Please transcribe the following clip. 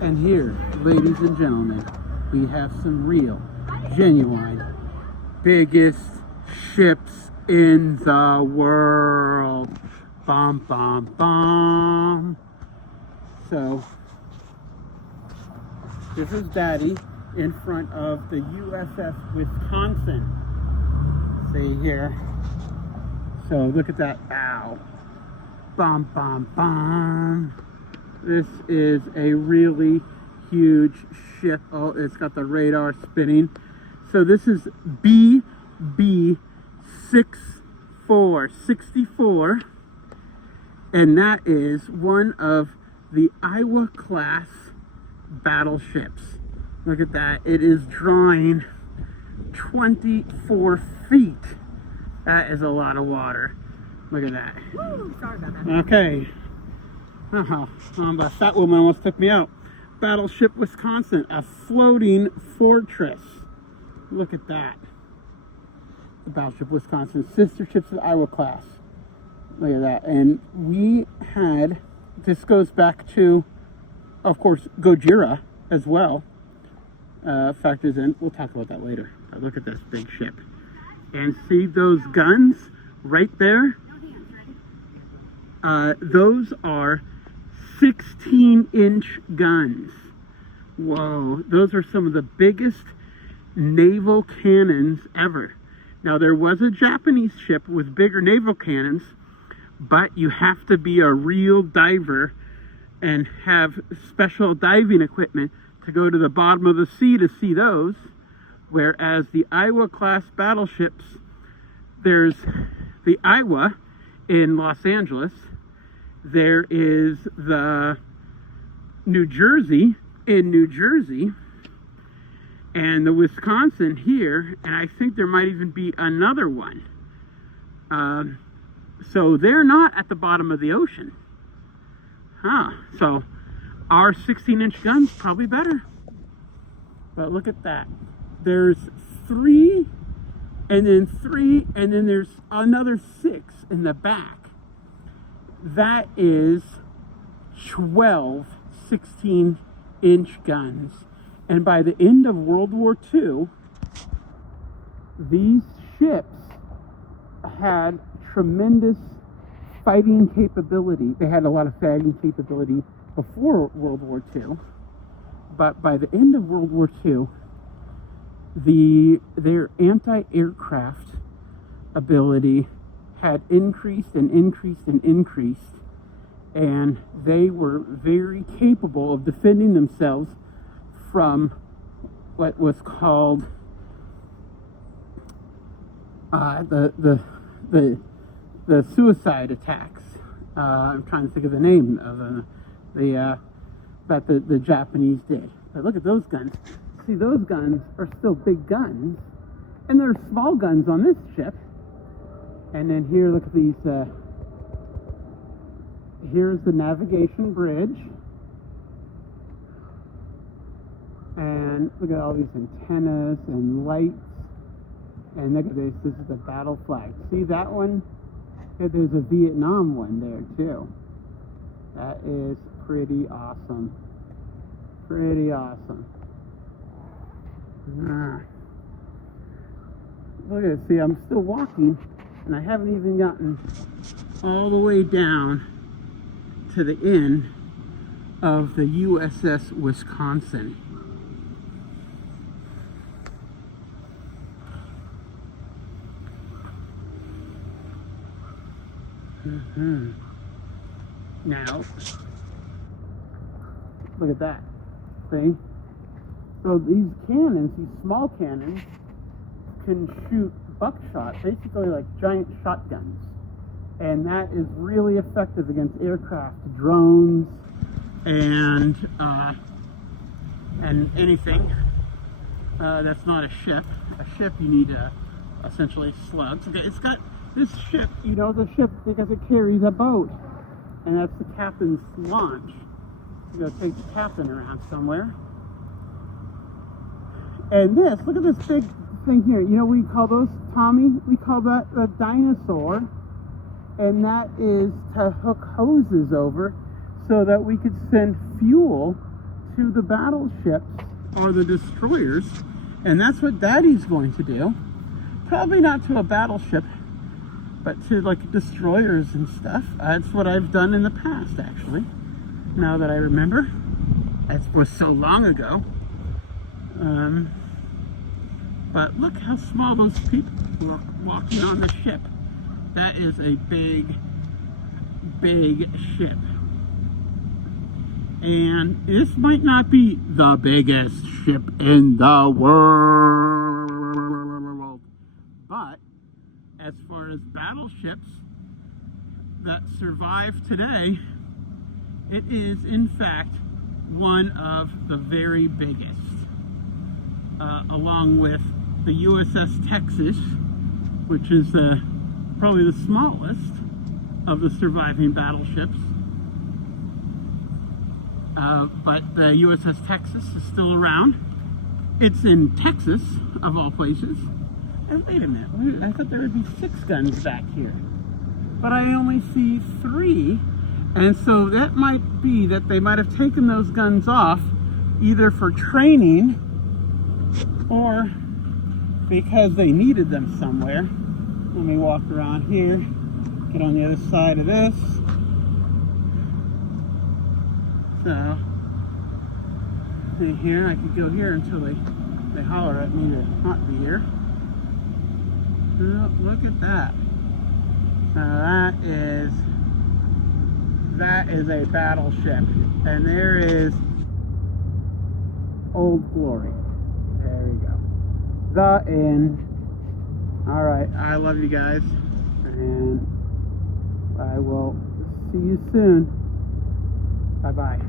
And here, ladies and gentlemen, we have some real, genuine, biggest ships in the world. Bum, bum, bum. So, this is Daddy in front of the USS Wisconsin. See here. So, look at that bow. Bum, bum, bum. This is a really huge ship. Oh, it's got the radar spinning. So this is BB64, and that is one of the Iowa class battleships. Look at that. It is drawing 24 feet. That is a lot of water. Look at that. Woo, sorry about that. Okay. That woman almost took me out. Battleship Wisconsin, a floating fortress. Look at that. The Battleship Wisconsin, sister ships of the Iowa class. Look at that. And we had, this goes back to, of course, Gojira as well. Factors in. We'll talk about that later. But look at this big ship. And see those guns right there? Those are 16-inch guns. Whoa, those are some of the biggest naval cannons ever. Now, there was a Japanese ship with bigger naval cannons, but you have to be a real diver and have special diving equipment to go to the bottom of the sea to see those. Whereas the Iowa class battleships, there's the Iowa in Los Angeles. There is the New Jersey in New Jersey, and the Wisconsin here, and I think there might even be another one. So they're not at the bottom of the ocean. So our 16-inch gun's probably better. But look at that. There's 3, and then 3, and then there's another 6 in the back. That is 12 16-inch guns. And by the end of World War II, these ships had tremendous fighting capability. They had a lot of fighting capability before World War II. But by the end of World War II, their anti-aircraft ability had increased and increased and increased, and they were very capable of defending themselves from what was called the suicide attacks. I'm trying to think of the name of that the Japanese did. But look at those guns. See, those guns are still big guns, and there's small guns on this ship. And then here, look at these, here's the navigation bridge. And look at all these antennas and lights. And look at this is the battle flag. See that one? Yeah, there's a Vietnam one there too. That is pretty awesome. Pretty awesome. Look at it, see, I'm still walking. And I haven't even gotten all the way down to the end of the USS Wisconsin. Now, look at that thing. So these cannons, these small cannons, can shoot buckshot, basically like giant shotguns, and that is really effective against aircraft, drones, and anything that's not a ship. A ship, you need essentially slugs. Okay, it's got this ship, you know, the ship because it carries a boat, and that's the captain's launch. You gotta take the captain around somewhere. And this, look at this big thing here. You know, we call those, Tommy, we call that a dinosaur, and that is to hook hoses over so that we could send fuel to the battleships or the destroyers, and that's what Daddy's going to do. Probably not to a battleship, but to like destroyers and stuff. That's what I've done in the past, actually. Now that I remember, it was so long ago. But look how small those people were walking on the ship. That is a big, big ship. And this might not be the biggest ship in the world, but as far as battleships that survive today, it is in fact one of the very biggest, along with the USS Texas, which is probably the smallest of the surviving battleships. But the USS Texas is still around. It's in Texas, of all places. And wait a minute, I thought there would be 6 guns back here. But I only see 3. And so that might be that they might have taken those guns off either for training or because they needed them somewhere. Let me walk around here, get on the other side of this. So, in here, I could go here until they holler at me to not be here. Oh, look at that. Now that is a battleship. And there is Old Glory. There we go. The end. Alright, I love you guys. And I will see you soon. Bye-bye.